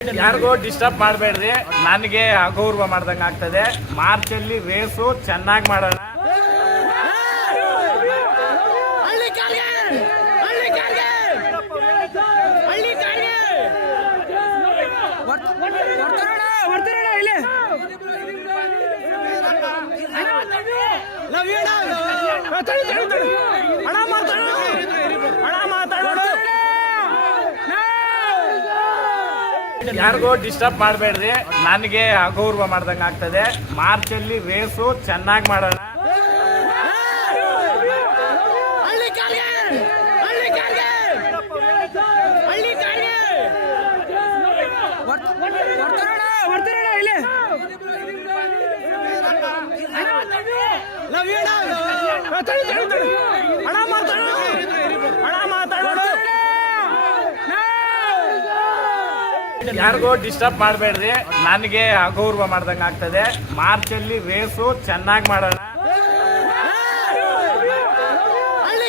ಯಾರಿಗೂ ಡಿಸ್ಟರ್ಬ್ ಮಾಡಬೇಡ್ರಿ ನನಗೆ ಅಗೌರವ ಮಾಡ್ದಂಗೆ ಆಗ್ತದೆ ಮಾರ್ಚ್ ಅಲ್ಲಿ ರೇಸು ಚೆನ್ನಾಗಿ ಮಾಡೋಣ ಹಳ್ಳಿ ಕಾಲ್ಗೆ ಯಾರಿಗೂ ಡಿಸ್ಟರ್ಬ್ ಮಾಡಬೇಡ್ರಿ ನನಗೆ ಅಗೌರವ ಮಾಡ್ದಂಗೆ ಆಗ್ತದೆ ಮಾರ್ಚ್ ಅಲ್ಲಿ ರೇಸು ಚೆನ್ನಾಗಿ ಮಾಡೋಣ ಹಳ್ಳಿ ಕಾಲ್ಗೆ ಯಾರಿಗೂ ಡಿಸ್ಟರ್ಬ್ ಮಾಡಬೇಡ್ರಿ ನನಗೆ ಅಗೌರವ ಮಾಡ್ದಂಗೆ ಆಗ್ತದೆ ಮಾರ್ಚ್ ಅಲ್ಲಿ ರೇಸು ಚೆನ್ನಾಗಿ ಮಾಡೋಣ ಹಳ್ಳಿ